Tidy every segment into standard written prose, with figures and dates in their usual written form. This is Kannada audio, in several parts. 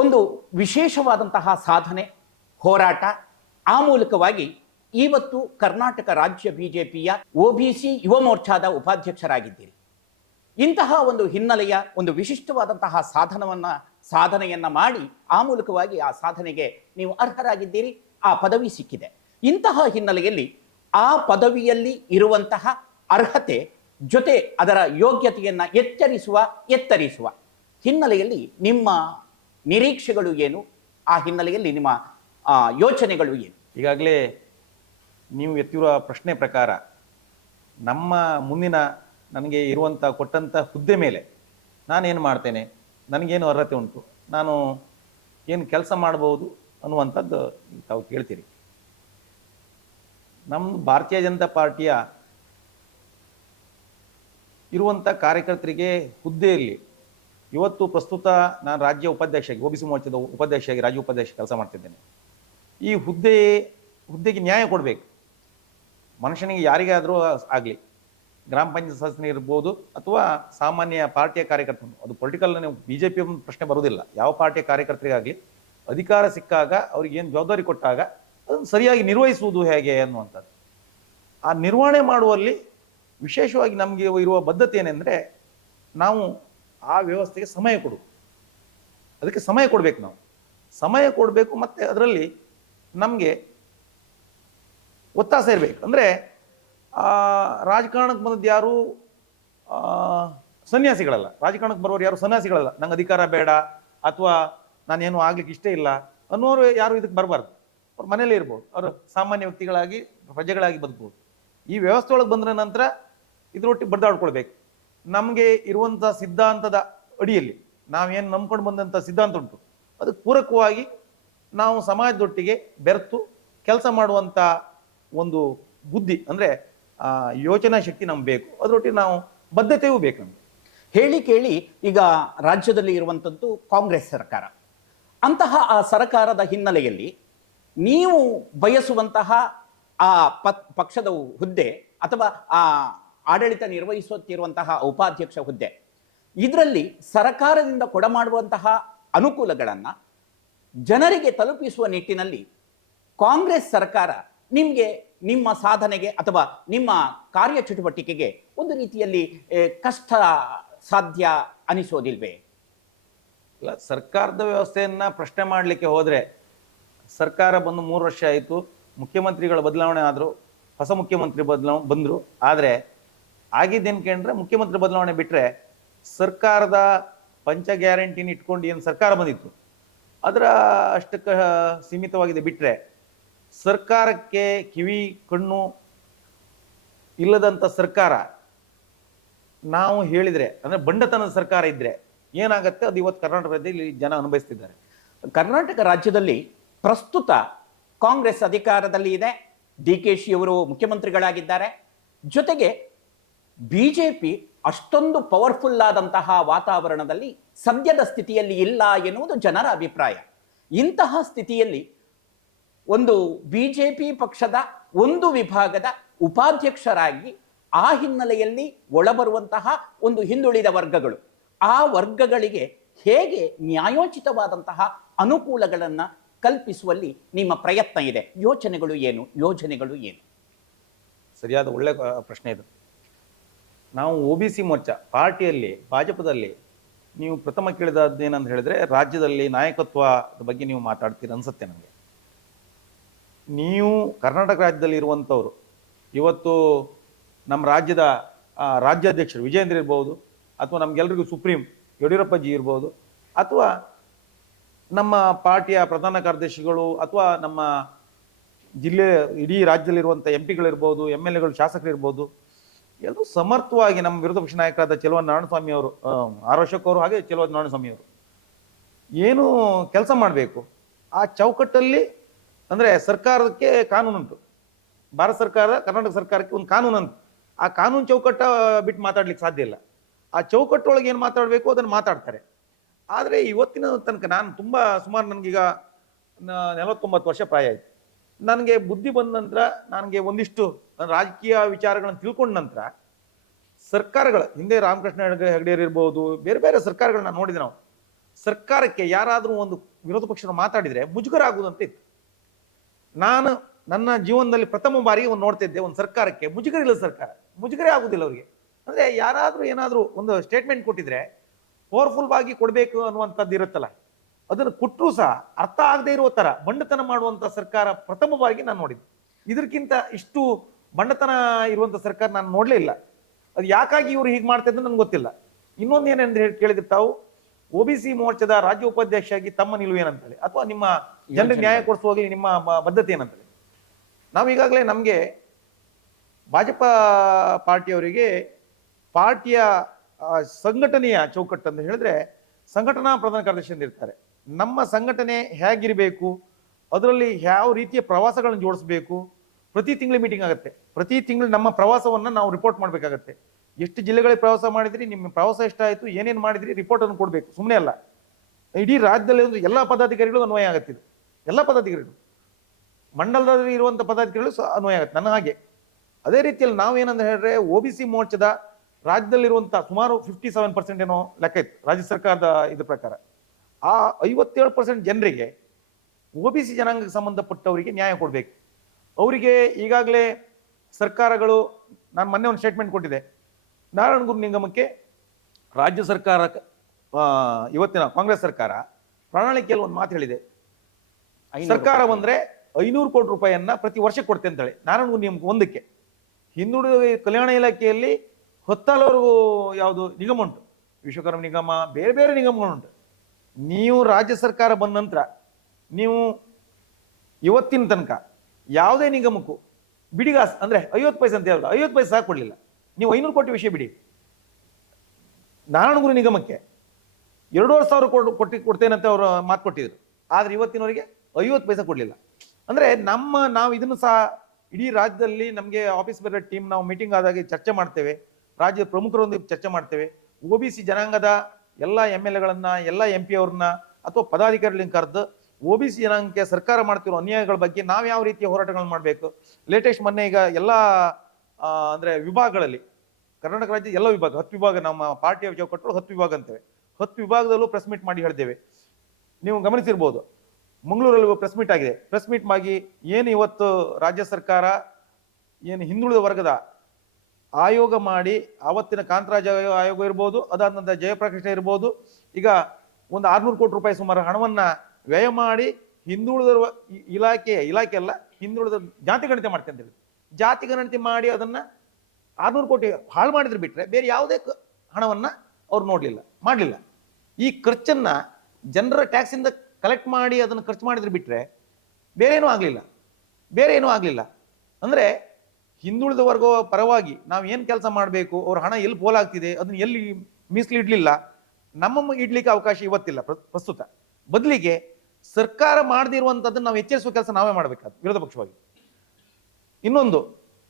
ಒಂದು ವಿಶೇಷವಾದಂತಹ ಸಾಧನೆ, ಹೋರಾಟ, ಆ ಮೂಲಕವಾಗಿ ಇವತ್ತು ಕರ್ನಾಟಕ ರಾಜ್ಯ ಬಿಜೆಪಿಯ ಒಬಿಸಿ ಯುವ ಮೋರ್ಚಾದ ಉಪಾಧ್ಯಕ್ಷರಾಗಿದ್ದೀರಿ. ಇಂತಹ ಒಂದು ಹಿನ್ನೆಲೆಯ ಒಂದು ವಿಶಿಷ್ಟವಾದಂತಹ ಸಾಧನೆಯನ್ನ ಮಾಡಿ ಆ ಮೂಲಕವಾಗಿ ಆ ಸಾಧನೆಗೆ ನೀವು ಅರ್ಹರಾಗಿದ್ದೀರಿ, ಆ ಪದವಿ ಸಿಕ್ಕಿದೆ. ಇಂತಹ ಹಿನ್ನೆಲೆಯಲ್ಲಿ ಆ ಪದವಿಯಲ್ಲಿ ಇರುವಂತಹ ಅರ್ಹತೆ ಜೊತೆ ಅದರ ಯೋಗ್ಯತೆಯನ್ನ ಎತ್ತರಿಸುವ ಹಿನ್ನೆಲೆಯಲ್ಲಿ ನಿಮ್ಮ ನಿರೀಕ್ಷೆಗಳು ಏನು? ಆ ಹಿನ್ನೆಲೆಯಲ್ಲಿ ನಿಮ್ಮ ಯೋಚನೆಗಳು ಏನು? ಈಗಾಗಲೇ ನೀವು ಎತ್ತಿರುವ ಪ್ರಶ್ನೆ ಪ್ರಕಾರ ನಮ್ಮ ಮುಂದಿನ ನನಗೆ ಇರುವಂಥ ಕೊಟ್ಟಂಥ ಹುದ್ದೆ ಮೇಲೆ ನಾನೇನು ಮಾಡ್ತೇನೆ, ನನಗೇನು ಅರ್ಹತೆ ಉಂಟು, ನಾನು ಏನು ಕೆಲಸ ಮಾಡ್ಬೋದು ಅನ್ನುವಂಥದ್ದು ತಾವು ಕೇಳ್ತೀರಿ. ನಮ್ಮ ಭಾರತೀಯ ಜನತಾ ಪಾರ್ಟಿಯ ಇರುವಂಥ ಕಾರ್ಯಕರ್ತರಿಗೆ ಹುದ್ದೆಯಲ್ಲಿ ಇವತ್ತು ಪ್ರಸ್ತುತ ನಾನು ರಾಜ್ಯ ಉಪಾಧ್ಯಕ್ಷರಾಗಿ ಒಬಿಸಿ ಮೋರ್ಚಾದ ಉಪಾಧ್ಯಕ್ಷರಾಗಿ ರಾಜ್ಯ ಉಪಾಧ್ಯಕ್ಷ ಕೆಲಸ ಮಾಡ್ತಿದ್ದೇನೆ. ಈ ಹುದ್ದೆಗೆ ನ್ಯಾಯ ಕೊಡಬೇಕು. ಮನುಷ್ಯನಿಗೆ ಯಾರಿಗಾದರೂ ಆಗಲಿ, ಗ್ರಾಮ ಪಂಚಾಯತ್ ಸದಸ್ಯನಿರ್ಬೋದು ಅಥವಾ ಸಾಮಾನ್ಯ ಪಾರ್ಟಿಯ ಕಾರ್ಯಕರ್ತರು, ಅದು ಪೊಲಿಟಿಕಲ್ ಬಿ ಜೆ ಪಿ ಪ್ರಶ್ನೆ ಬರುವುದಿಲ್ಲ. ಯಾವ ಪಾರ್ಟಿಯ ಕಾರ್ಯಕರ್ತರಿಗಾಗಲಿ ಅಧಿಕಾರ ಸಿಕ್ಕಾಗ ಅವ್ರಿಗೆ ಏನು ಜವಾಬ್ದಾರಿ ಕೊಟ್ಟಾಗ ಅದನ್ನು ಸರಿಯಾಗಿ ನಿರ್ವಹಿಸುವುದು ಹೇಗೆ ಅನ್ನುವಂಥದ್ದು. ಆ ನಿರ್ವಹಣೆ ಮಾಡುವಲ್ಲಿ ವಿಶೇಷವಾಗಿ ನಮಗೆ ಇರುವ ಬದ್ಧತೆ ಏನೆಂದರೆ, ನಾವು ಆ ವ್ಯವಸ್ಥೆಗೆ ಅದಕ್ಕೆ ಸಮಯ ಕೊಡಬೇಕು. ನಾವು ಸಮಯ ಕೊಡಬೇಕು, ಮತ್ತು ಅದರಲ್ಲಿ ನಮಗೆ ಒತ್ತಾಸೆ ಇರಬೇಕು. ಅಂದರೆ ರಾಜಕಾರಣಕ್ಕೆ ಬಂದದ್ದು ಯಾರು ಸನ್ಯಾಸಿಗಳಲ್ಲ, ರಾಜಕಾರಣಕ್ಕೆ ಬರೋರು ಯಾರು ಸನ್ಯಾಸಿಗಳಲ್ಲ. ನಂಗೆ ಅಧಿಕಾರ ಬೇಡ ಅಥವಾ ನಾನೇನು ಆಗ್ಲಿಕ್ಕೆ ಇಷ್ಟ ಇಲ್ಲ ಅನ್ನೋರು ಯಾರು ಇದಕ್ಕೆ ಬರಬಾರ್ದು. ಅವ್ರ ಮನೇಲೇ ಇರ್ಬೋದು, ಅವರು ಸಾಮಾನ್ಯ ವ್ಯಕ್ತಿಗಳಾಗಿ ಪ್ರಜೆಗಳಾಗಿ ಬದುಕಬಹುದು. ಈ ವ್ಯವಸ್ಥೆ ಒಳಗೆ ಬಂದ ನಂತರ ಇದ್ರೊಟ್ಟಿಗೆ ಬಡ್ದಾಡ್ಕೊಳ್ಬೇಕು. ನಮಗೆ ಇರುವಂಥ ಸಿದ್ಧಾಂತದ ಅಡಿಯಲ್ಲಿ ನಾವೇನು ನಂಬ್ಕೊಂಡು ಬಂದಂಥ ಸಿದ್ಧಾಂತ ಉಂಟು, ಅದಕ್ಕೆ ಪೂರಕವಾಗಿ ನಾವು ಸಮಾಜದೊಟ್ಟಿಗೆ ಬೆರೆತು ಕೆಲಸ ಮಾಡುವಂಥ ಒಂದು ಬುದ್ಧಿ, ಅಂದರೆ ಯೋಚನಾ ಶಕ್ತಿ ನಮ್ಗೆ ಬೇಕು. ಅದರೊಟ್ಟಿಗೆ ನಾವು ಬದ್ಧತೆಯೂ ಬೇಕು ನಮ್ಗೆ. ಹೇಳಿ ಕೇಳಿ ಈಗ ರಾಜ್ಯದಲ್ಲಿ ಇರುವಂಥದ್ದು ಕಾಂಗ್ರೆಸ್ ಸರ್ಕಾರ. ಅಂತಹ ಆ ಸರ್ಕಾರದ ಹಿನ್ನೆಲೆಯಲ್ಲಿ ನೀವು ಬಯಸುವಂತಹ ಆ ಪಕ್ಷದ ಹುದ್ದೆ ಅಥವಾ ಆ ಆಡಳಿತ ನಿರ್ವಹಿಸುತ್ತಿರುವಂತಹ ಉಪಾಧ್ಯಕ್ಷ ಹುದ್ದೆ, ಇದರಲ್ಲಿ ಸರ್ಕಾರದಿಂದ ಕೊಡಮಾಡುವಂತಹ ಅನುಕೂಲಗಳನ್ನು ಜನರಿಗೆ ತಲುಪಿಸುವ ನಿಟ್ಟಿನಲ್ಲಿ ಕಾಂಗ್ರೆಸ್ ಸರ್ಕಾರ ನಿಮಗೆ ನಿಮ್ಮ ಸಾಧನೆಗೆ ಅಥವಾ ನಿಮ್ಮ ಕಾರ್ಯಚಟುವಟಿಕೆಗೆ ಒಂದು ರೀತಿಯಲ್ಲಿ ಕಷ್ಟ ಸಾಧ್ಯ ಅನಿಸೋದಿಲ್ವೇ? ಇಲ್ಲ, ಸರ್ಕಾರದ ವ್ಯವಸ್ಥೆಯನ್ನು ಪ್ರಶ್ನೆ ಮಾಡಲಿಕ್ಕೆ ಹೋದರೆ, ಸರ್ಕಾರ ಬಂದು 3 ವರ್ಷ ಆಯಿತು, ಮುಖ್ಯಮಂತ್ರಿಗಳ ಬದಲಾವಣೆ ಆದರು, ಹೊಸ ಮುಖ್ಯಮಂತ್ರಿ ಬಂದರು. ಆದರೆ ಆಗಿದ್ದೇನು ಕೇಳಿದ್ರೆ, ಮುಖ್ಯಮಂತ್ರಿ ಬದಲಾವಣೆ ಬಿಟ್ಟರೆ ಸರ್ಕಾರದ ಪಂಚ ಗ್ಯಾರಂಟಿನ ಇಟ್ಕೊಂಡು ಏನು ಸರ್ಕಾರ ಬಂದಿತ್ತು ಅದರ ಅಷ್ಟಕ್ಕೆ ಸೀಮಿತವಾಗಿದೆ. ಬಿಟ್ಟರೆ ಸರ್ಕಾರಕ್ಕೆ ಕಿವಿ ಕಣ್ಣು ಇಲ್ಲದಂಥ ಸರ್ಕಾರ ನಾವು ಹೇಳಿದರೆ, ಅಂದರೆ ಬಂಡತನದ ಸರ್ಕಾರ ಇದ್ದರೆ ಏನಾಗುತ್ತೆ ಅದು ಇವತ್ತು ಕರ್ನಾಟಕದಲ್ಲಿ ಜನ ಅನುಭವಿಸ್ತಿದ್ದಾರೆ. ಕರ್ನಾಟಕ ರಾಜ್ಯದಲ್ಲಿ ಪ್ರಸ್ತುತ ಕಾಂಗ್ರೆಸ್ ಅಧಿಕಾರದಲ್ಲಿ ಇದೆ, DK ಶಿ ಅವರು ಮುಖ್ಯಮಂತ್ರಿಗಳಾಗಿದ್ದಾರೆ. ಜೊತೆಗೆ ಬಿಜೆಪಿ ಅಷ್ಟೊಂದು ಪವರ್ಫುಲ್ ಆದಂತಹ ವಾತಾವರಣದಲ್ಲಿ ಸದ್ಯದ ಸ್ಥಿತಿಯಲ್ಲಿ ಇಲ್ಲ ಎನ್ನುವುದು ಜನರ ಅಭಿಪ್ರಾಯ. ಇಂತಹ ಸ್ಥಿತಿಯಲ್ಲಿ ಒಂದು ಬಿಜೆಪಿ ಪಕ್ಷದ ಒಂದು ವಿಭಾಗದ ಉಪಾಧ್ಯಕ್ಷರಾಗಿ ಆ ಹಿನ್ನೆಲೆಯಲ್ಲಿ ಒಳಬರುವಂತಹ ಒಂದು ಹಿಂದುಳಿದ ವರ್ಗಗಳು, ಆ ವರ್ಗಗಳಿಗೆ ಹೇಗೆ ನ್ಯಾಯೋಚಿತವಾದಂತಹ ಅನುಕೂಲಗಳನ್ನು ಕಲ್ಪಿಸುವಲ್ಲಿ ನಿಮ್ಮ ಪ್ರಯತ್ನ ಇದೆ? ಯೋಚನೆಗಳು ಏನು, ಯೋಜನೆಗಳು ಏನು? ಸರಿಯಾದ ಒಳ್ಳೆ ಪ್ರಶ್ನೆ ಇದು. ನಾವು ಒಬಿಸಿ ಮೋರ್ಚಾ ಪಾರ್ಟಿಯಲ್ಲಿ, ಭಾಜಪದಲ್ಲಿ ನೀವು ಪ್ರಥಮ ಕೇಳಿದದ್ದು ಏನಂತ ಹೇಳಿದ್ರೆ, ರಾಜ್ಯದಲ್ಲಿ ನಾಯಕತ್ವದ ಬಗ್ಗೆ ನೀವು ಮಾತಾಡ್ತೀರಿ ಅನ್ಸುತ್ತೆ ನನಗೆ. ನೀವು ಕರ್ನಾಟಕ ರಾಜ್ಯದಲ್ಲಿ ಇರುವಂಥವ್ರು, ಇವತ್ತು ನಮ್ಮ ರಾಜ್ಯದ ರಾಜ್ಯಾಧ್ಯಕ್ಷರು ವಿಜೇಂದ್ರ ಇರ್ಬೋದು, ಅಥವಾ ನಮ್ಗೆಲ್ರಿಗೂ ಸುಪ್ರೀಂ ಯಡಿಯೂರಪ್ಪಜಿ ಇರ್ಬೋದು, ಅಥವಾ ನಮ್ಮ ಪಾರ್ಟಿಯ ಪ್ರಧಾನ ಕಾರ್ಯದರ್ಶಿಗಳು, ಅಥವಾ ನಮ್ಮ ಜಿಲ್ಲೆ ಇಡೀ ರಾಜ್ಯದಲ್ಲಿರುವಂಥ MP ಗಳಿರ್ಬೋದು, MLAಗಳು, ಶಾಸಕರಿರ್ಬೋದು, ಎಲ್ಲರೂ ಸಮರ್ಥವಾಗಿ ನಮ್ಮ ವಿರೋಧ ಪಕ್ಷ ನಾಯಕರಾದ ಚೆಲುವ ನಾರಾಯಣಸ್ವಾಮಿ ಅವರು, ಆರ್ ಅಶೋಕ್ ಅವರು, ಹಾಗೆ ಚೆಲುವ ನಾರಾಯಣಸ್ವಾಮಿ ಅವರು ಏನು ಕೆಲಸ ಮಾಡಬೇಕು ಆ ಚೌಕಟ್ಟಲ್ಲಿ. ಅಂದರೆ ಸರ್ಕಾರಕ್ಕೆ ಕಾನೂನುಂಟು, ಭಾರತ ಸರ್ಕಾರ ಕರ್ನಾಟಕ ಸರ್ಕಾರಕ್ಕೆ ಒಂದು ಕಾನೂನಂತು. ಆ ಕಾನೂನು ಚೌಕಟ್ಟ ಬಿಟ್ಟು ಮಾತಾಡ್ಲಿಕ್ಕೆ ಸಾಧ್ಯ ಇಲ್ಲ. ಆ ಚೌಕಟ್ಟೊಳಗೆ ಏನು ಮಾತಾಡಬೇಕು ಅದನ್ನು ಮಾತಾಡ್ತಾರೆ. ಆದರೆ ಇವತ್ತಿನ ತನಕ ನಾನು ಸುಮಾರು ನನಗೀಗ 49 ವರ್ಷ ಪ್ರಾಯ ಆಯಿತು. ನನಗೆ ಬುದ್ಧಿ ಬಂದ ನಂತರ, ನನಗೆ ಒಂದಿಷ್ಟು ರಾಜಕೀಯ ವಿಚಾರಗಳನ್ನು ತಿಳ್ಕೊಂಡ ನಂತರ, ಸರ್ಕಾರಗಳ ಹಿಂದೆ ರಾಮಕೃಷ್ಣ ಹೆಗಡೆಯರ್ ಇರ್ಬೋದು, ಬೇರೆ ಬೇರೆ ಸರ್ಕಾರಗಳನ್ನ ನೋಡಿದೆ ನಾವು. ಸರ್ಕಾರಕ್ಕೆ ಯಾರಾದರೂ ಒಂದು ವಿರೋಧ ಪಕ್ಷರು ಮಾತಾಡಿದ್ರೆ ಮುಜುಗರ ಆಗುವುದಂತ ಇತ್ತು. ನಾನು ನನ್ನ ಜೀವನದಲ್ಲಿ ಪ್ರಥಮ ಬಾರಿಗೆ ಒಂದು ನೋಡ್ತಿದ್ದೆ, ಒಂದು ಸರ್ಕಾರಕ್ಕೆ ಮುಜುಗರ ಇಲ್ಲ, ಸರ್ಕಾರ ಮುಜುಗರ ಆಗುದಿಲ್ಲ ಅವರಿಗೆ. ಅಂದ್ರೆ ಯಾರಾದ್ರೂ ಏನಾದ್ರೂ ಒಂದು ಸ್ಟೇಟ್ಮೆಂಟ್ ಕೊಟ್ಟಿದ್ರೆ ಪವರ್ಫುಲ್ ಆಗಿ ಕೊಡಬೇಕು ಅನ್ನುವಂಥದ್ದು ಇರುತ್ತಲ್ಲ, ಅದನ್ನು ಕೊಟ್ಟರು ಸಹ ಅರ್ಥ ಆಗದೆ ಇರುವ ತರ ಬಂಡತನ ಮಾಡುವಂತ ಸರ್ಕಾರ ಪ್ರಥಮ ಬಾರಿಗೆ ನಾನು ನೋಡಿದ್ದೆ. ಇದಕ್ಕಿಂತ ಇಷ್ಟು ಬಂಡತನ ಇರುವಂತ ಸರ್ಕಾರ ನಾನು ನೋಡ್ಲೇ ಇಲ್ಲ. ಅದು ಯಾಕಾಗಿ ಇವರು ಹೀಗೆ ಮಾಡ್ತಾ ಇದ್ದು ನನ್ಗೆ ಗೊತ್ತಿಲ್ಲ. ಇನ್ನೊಂದು ಏನೆಂದ್ರೆ ಕೇಳಿದ್ರೆ ತಾವು OBC ಮೋರ್ಚಾದ ರಾಜ್ಯ ಉಪಾಧ್ಯಕ್ಷರಾಗಿ ತಮ್ಮ ನಿಲುವು ಏನಂತೇಳಿ, ಅಥವಾ ನಿಮ್ಮ ಜನರಿಗೆ ನ್ಯಾಯ ಕೊಡಿಸುವಾಗಲಿ ನಿಮ್ಮ ಬದ್ಧತೆ ಏನಂತೇಳಿ. ನಾವು ಈಗಾಗಲೇ ನಮಗೆ ಭಾಜಪ ಪಾರ್ಟಿಯವರಿಗೆ ಪಾರ್ಟಿಯ ಸಂಘಟನೆಯ ಚೌಕಟ್ಟು ಅಂತ ಹೇಳಿದ್ರೆ ಸಂಘಟನಾ ಪ್ರಧಾನ ಕಾರ್ಯದರ್ಶಿ ಇರ್ತಾರೆ. ನಮ್ಮ ಸಂಘಟನೆ ಹೇಗಿರಬೇಕು, ಅದರಲ್ಲಿ ಯಾವ ರೀತಿಯ ಪ್ರವಾಸಗಳನ್ನು ಜೋಡಿಸಬೇಕು, ಪ್ರತಿ ತಿಂಗಳು ಮೀಟಿಂಗ್ ಆಗುತ್ತೆ. ಪ್ರತಿ ತಿಂಗಳು ನಮ್ಮ ಪ್ರವಾಸವನ್ನು ನಾವು ರಿಪೋರ್ಟ್ ಮಾಡಬೇಕಾಗತ್ತೆ. ಎಷ್ಟು ಜಿಲ್ಲೆಗಳಿಗೆ ಪ್ರವಾಸ ಮಾಡಿದ್ರಿ, ನಿಮ್ಮ ಪ್ರವಾಸ ಎಷ್ಟಾಯಿತು, ಏನೇನು ಮಾಡಿದ್ರಿ, ರಿಪೋರ್ಟ್ ಅನ್ನು ಕೊಡಬೇಕು. ಸುಮ್ಮನೆ ಅಲ್ಲ, ಇಡೀ ರಾಜ್ಯದಲ್ಲಿ ಎಲ್ಲ ಪದಾಧಿಕಾರಿಗಳು ಅನ್ವಯ ಆಗುತ್ತೆ. ಇದು ಎಲ್ಲ ಪದಾಧಿಕಾರಿಗಳು, ಮಂಡಲದಲ್ಲಿ ಇರುವಂಥ ಪದಾಧಿಕಾರಿಗಳು ಅನ್ವಯ ಆಗುತ್ತೆ. ನನ್ನ ಹಾಗೆ ಅದೇ ರೀತಿಯಲ್ಲಿ ನಾವೇನಂತ ಹೇಳಿದ್ರೆ OBC ಮೋರ್ಚಾದ ರಾಜ್ಯದಲ್ಲಿರುವಂಥ ಸುಮಾರು 57% ಏನೋ ಲೆಕ್ಕ ಇತ್ತು ರಾಜ್ಯ ಸರ್ಕಾರದ ಇದ್ರ ಪ್ರಕಾರ. ಆ 57% ಜನರಿಗೆ OBC ಜನಾಂಗಕ್ಕೆ ಸಂಬಂಧಪಟ್ಟವರಿಗೆ ನ್ಯಾಯ ಕೊಡಬೇಕು. ಅವರಿಗೆ ಈಗಾಗಲೇ ಸರ್ಕಾರಗಳು, ನಾನು ಮೊನ್ನೆ ಒಂದು ಸ್ಟೇಟ್ಮೆಂಟ್ ಕೊಟ್ಟಿದ್ದೆ, ನಾರಾಯಣಗುರು ನಿಗಮಕ್ಕೆ ರಾಜ್ಯ ಸರ್ಕಾರ, ಇವತ್ತಿನ ಕಾಂಗ್ರೆಸ್ ಸರ್ಕಾರ ಪ್ರಣಾಳಿಕೆಯಲ್ಲಿ ಒಂದು ಮಾತು ಹೇಳಿದೆ, ಸರ್ಕಾರ ಬಂದ್ರೆ 500 ಕೋಟಿ ರೂಪಾಯಿಯನ್ನ ಪ್ರತಿ ವರ್ಷ ಕೊಡ್ತೆ ಅಂತ ಹೇಳಿ. ನಾರಾಯಣಗುರು ನಿಗಮಕ್ಕೆ ಒಂದಕ್ಕೆ. ಹಿಂದುಳಿದ ಕಲ್ಯಾಣ ಇಲಾಖೆಯಲ್ಲಿ 10 ಯಾವುದು ನಿಗಮ ಉಂಟು, ವಿಶ್ವಕರ್ಮ ನಿಗಮ, ಬೇರೆ ಬೇರೆ ನಿಗಮಗಳುಂಟು. ನೀವು ರಾಜ್ಯ ಸರ್ಕಾರ ಬಂದ ನಂತರ ನೀವು ಇವತ್ತಿನ ತನಕ ಯಾವುದೇ ನಿಗಮಕ್ಕೂ ಬಿಡಿಗಾಸ್ ಅಂದ್ರೆ 50 ಪೈಸೆ ಅಂತ ಹೇಳಿದ್ರು, 50 ಪೈಸೆ ಸಹ ಕೊಡ್ಲಿಲ್ಲ. ನೀವು 500 ಕೋಟಿ ವಿಷಯ ಬಿಡಿ, ನಾರಾಯಣಗುರು ನಿಗಮಕ್ಕೆ 2,500 ಕೋಟಿ ಕೊಡ್ತೇನೆ ಅಂತ ಅವರು ಮಾತು ಕೊಟ್ಟಿದ್ರು. ಆದ್ರೆ ಇವತ್ತಿನವರಿಗೆ 50 ಪೈಸೆ ಕೊಡ್ಲಿಲ್ಲ. ಅಂದ್ರೆ ನಾವು ಇದನ್ನು ಸಹ ಇಡೀ ರಾಜ್ಯದಲ್ಲಿ ನಮಗೆ ಆಫೀಸ್ ಬೇರೆ ಟೀಮ್ ನಾವು ಮೀಟಿಂಗ್ ಆದಾಗ ಚರ್ಚೆ ಮಾಡ್ತೇವೆ, ರಾಜ್ಯದ ಪ್ರಮುಖರೊಂದಿಗೆ ಚರ್ಚೆ ಮಾಡ್ತೇವೆ. OBC ಜನಾಂಗದ ಎಲ್ಲ MLAಗಳನ್ನ, ಎಲ್ಲ MP ಅವ್ರನ್ನ ಅಥವಾ ಪದಾಧಿಕಾರಿಗಳನ್ನ ಕರೆದು OBC ಜನಾಂಗಕ್ಕೆ ಸರ್ಕಾರ ಮಾಡ್ತಿರೋ ಅನ್ಯಾಯಗಳ ಬಗ್ಗೆ ನಾವು ಯಾವ ರೀತಿಯ ಹೋರಾಟಗಳನ್ನ ಮಾಡಬೇಕು. ಲೇಟೆಸ್ಟ್ ಮೊನ್ನೆ ಈಗ ಎಲ್ಲ ಅಂದ್ರೆ ವಿಭಾಗಗಳಲ್ಲಿ ಕರ್ನಾಟಕ ರಾಜ್ಯದ ಎಲ್ಲ ವಿಭಾಗ, 10 ವಿಭಾಗ ನಮ್ಮ ಪಾರ್ಟಿಯ ಚೌಕಟ್ಟರು 10 ವಿಭಾಗ ಅಂತೇವೆ. 10 ವಿಭಾಗದಲ್ಲೂ ಪ್ರೆಸ್ ಮೀಟ್ ಮಾಡಿ ಹೇಳ್ತೇವೆ. ನೀವು ಗಮನಿಸಿರ್ಬೋದು, ಮಂಗಳೂರಲ್ಲಿ ಪ್ರೆಸ್ ಮೀಟ್ ಆಗಿದೆ. ಪ್ರೆಸ್ ಮೀಟ್ ಮಾಡಿ ಏನು ಇವತ್ತು ರಾಜ್ಯ ಸರ್ಕಾರ ಏನು ಹಿಂದುಳಿದ ವರ್ಗದ ಆಯೋಗ ಮಾಡಿ, ಆವತ್ತಿನ ಕಾಂತರಾಜ್ ಆಯೋಗ ಇರ್ಬೋದು, ಅದಾದ ನಂತರ ಜಯಪ್ರಕಾಶ ಇರ್ಬೋದು, ಈಗ ಒಂದು 600 ಕೋಟಿ ರೂಪಾಯಿ ಸುಮಾರು ಹಣವನ್ನ ವ್ಯಯ ಮಾಡಿ ಹಿಂದುಳಿದ ಇಲಾಖೆ ಅಲ್ಲ, ಹಿಂದುಳಿದ ಜಾತಿ ಗಣತಿ ಮಾಡ್ತೆ ಅಂತ ಹೇಳಿ ಜಾತಿ ಗಣತಿ ಮಾಡಿ ಅದನ್ನ 600 ಕೋಟಿ ಹಾಳು ಮಾಡಿದ್ರು ಬಿಟ್ರೆ ಬೇರೆ ಯಾವುದೇ ಹಣವನ್ನ ಅವ್ರು ಮಾಡಲಿಲ್ಲ. ಈ ಖರ್ಚನ್ನ ಜನರ ಟ್ಯಾಕ್ಸ್ ಇಂದ ಕಲೆಕ್ಟ್ ಮಾಡಿ ಅದನ್ನು ಖರ್ಚು ಮಾಡಿದ್ರೆ ಬಿಟ್ರೆ ಬೇರೆ ಏನೂ ಆಗ್ಲಿಲ್ಲ. ಅಂದ್ರೆ ಹಿಂದುಳಿದ ವರ್ಗ ಪರವಾಗಿ ನಾವು ಏನು ಕೆಲಸ ಮಾಡಬೇಕು, ಅವ್ರ ಹಣ ಎಲ್ಲಿ ಪೋಲಾಗ್ತಿದೆ, ಅದನ್ನ ಎಲ್ಲಿ ಮೀಸಲಿಡ್ಲಿಲ್ಲ, ನಮ್ಮ ಇಡ್ಲಿಕ್ಕೆ ಅವಕಾಶ ಇವತ್ತಿಲ್ಲ ಪ್ರಸ್ತುತ. ಬದಲಿಗೆ ಸರ್ಕಾರ ಮಾಡದಿರುವಂತದ್ದನ್ನು ನಾವು ಎಚ್ಚರಿಸುವ ಕೆಲಸ ನಾವೇ ಮಾಡಬೇಕಾದ ವಿರೋಧ ಪಕ್ಷವಾಗಿ. ಇನ್ನೊಂದು,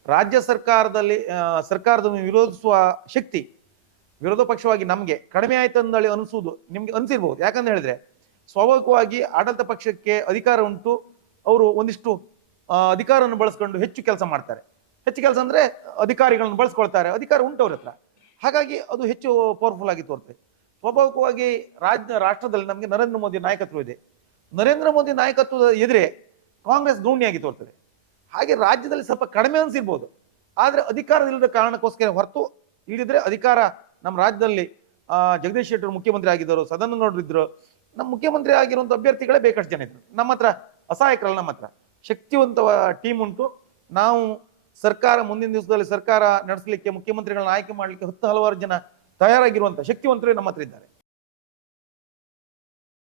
ರಾಜ್ಯ ಸರ್ಕಾರದಲ್ಲಿ ವಿರೋಧಿಸುವ ಶಕ್ತಿ ವಿರೋಧ ಪಕ್ಷವಾಗಿ ನಮಗೆ ಕಡಿಮೆ ಆಯ್ತು ಅಂದೇಳಿ ಅನಿಸುವುದು ನಿಮ್ಗೆ ಅನ್ಸಿರ್ಬೋದು. ಯಾಕಂತ ಹೇಳಿದ್ರೆ ಸ್ವಾಭಾವಿಕವಾಗಿ ಆಡಳಿತ ಪಕ್ಷಕ್ಕೆ ಅಧಿಕಾರ ಉಂಟು, ಅವರು ಒಂದಿಷ್ಟು ಅಧಿಕಾರವನ್ನು ಬಳಸ್ಕೊಂಡು ಹೆಚ್ಚು ಕೆಲಸ ಮಾಡ್ತಾರೆ. ಹೆಚ್ಚು ಕೆಲಸ ಅಂದ್ರೆ ಅಧಿಕಾರಿಗಳನ್ನು ಬಳಸ್ಕೊಳ್ತಾರೆ, ಅಧಿಕಾರ ಉಂಟು ಅವ್ರ ಹತ್ರ. ಹಾಗಾಗಿ ಅದು ಹೆಚ್ಚು ಪವರ್ಫುಲ್ ಆಗಿ ತೋರುತ್ತೆ. ಸ್ವಾಭಾವಿಕವಾಗಿ ರಾಷ್ಟ್ರದಲ್ಲಿ ನಮಗೆ ನರೇಂದ್ರ ಮೋದಿ ನಾಯಕತ್ವ ಇದೆ. ನರೇಂದ್ರ ಮೋದಿ ನಾಯಕತ್ವದ ಎದುರೇ ಕಾಂಗ್ರೆಸ್ ಗೌಣಿಯಾಗಿ ತೋರ್ತದೆ. ಹಾಗೆ ರಾಜ್ಯದಲ್ಲಿ ಸ್ವಲ್ಪ ಕಡಿಮೆ ಅನ್ಸಿರ್ಬೋದು, ಆದ್ರೆ ಅಧಿಕಾರವಿಲ್ಲದ ಕಾರಣಕ್ಕೋಸ್ಕರ ಹೊರತು ಇಲ್ಲಿದ್ರೆ ಅಧಿಕಾರ ನಮ್ಮ ರಾಜ್ಯದಲ್ಲಿ ಜಗದೀಶ್ ಶೆಟ್ಟರ್ ಮುಖ್ಯಮಂತ್ರಿ ಆಗಿದ್ದರು, ಸದಾನಂದಗೌಡರು ಇದ್ರು, ನಮ್ಮ ಮುಖ್ಯಮಂತ್ರಿ ಆಗಿರುವಂತ ಅಭ್ಯರ್ಥಿಗಳೇ ಬೇಕಷ್ಟು ಜನ ಇದ್ರು. ನಮ್ಮ ಹತ್ರ ಅಸಹಾಯಕರಲ್ಲ, ನಮ್ಮ ಹತ್ರ ಶಕ್ತಿವಂತ ಟೀಮ್ ಉಂಟು. ನಾವು ಸರ್ಕಾರ ಮುಂದಿನ ದಿವಸದಲ್ಲಿ ಸರ್ಕಾರ ನಡೆಸಲಿಕ್ಕೆ, ಮುಖ್ಯಮಂತ್ರಿಗಳನ್ನ ಆಯ್ಕೆ ಮಾಡಲಿಕ್ಕೆ 10 ಹಲವಾರು ಜನ ತಯಾರಾಗಿರುವಂತ ಶಕ್ತಿವಂತರೇ ನಮ್ಮ ಹತ್ರ ಇದ್ದಾರೆ.